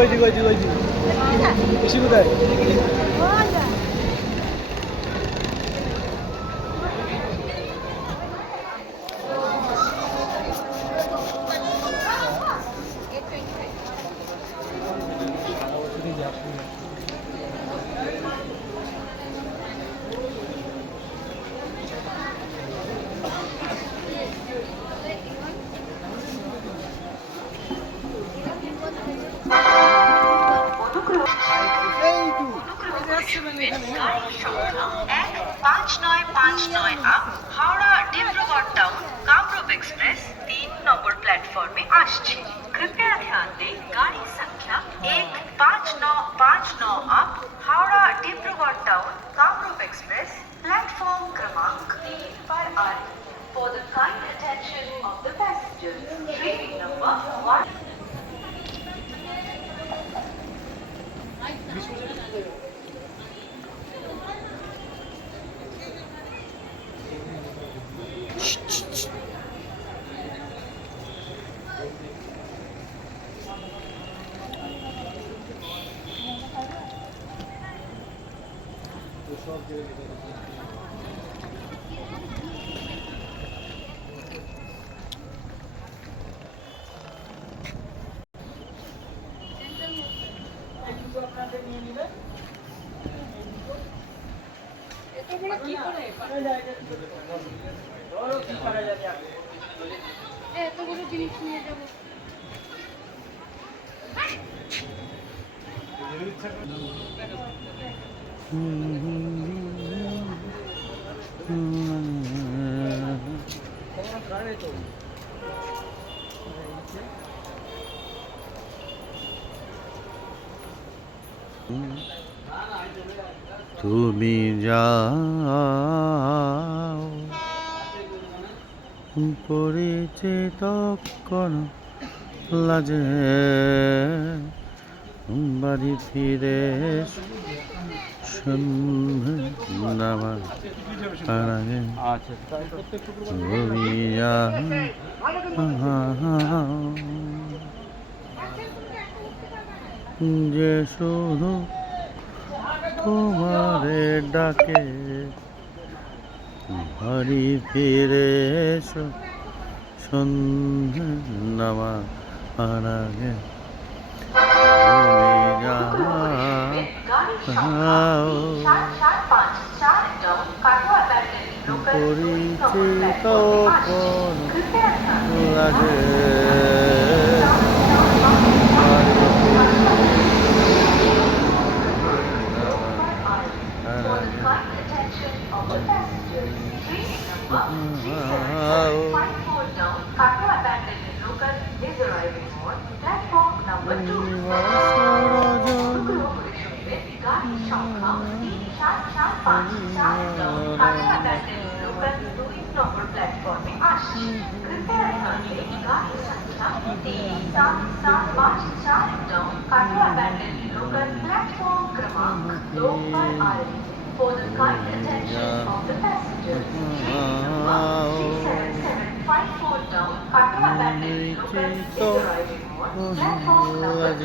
ওইদিকে বেশি কোথায়? Howrah Dibrugarh town Kamrup express 3 number प्लेटफॉर्मे आसছে। कृपया ध्यान दें गाड़ी संख्या 15959 up Howrah Dibrugarh town Kamrup express platform क्रमांक 3 पर आ रही है। For the kind attention of the passengers, train number 1 এতগুলো জিনিস নিয়ে যাবো। তুমি যাও পরিচিত কোন লাজে বাড়ি ফিরে শুনবে নামা আগে তুমি যাও যে শুধু তোমারে ডাকে বাড়ি ফিরে এসো সন্ধে নামা আগে পরিচিত কোন লাগে प्लेटफॉर्मे आसছে। कृपया ध्यान दें गाड़ी संख्या 3775 काटवा बैटन लोकल प्लेटफॉर्म क्रमांक 2 पर आ रही है। For the kind attention of the passengers, train number 67754 Katwa Bandel local is arriving on platform number 2.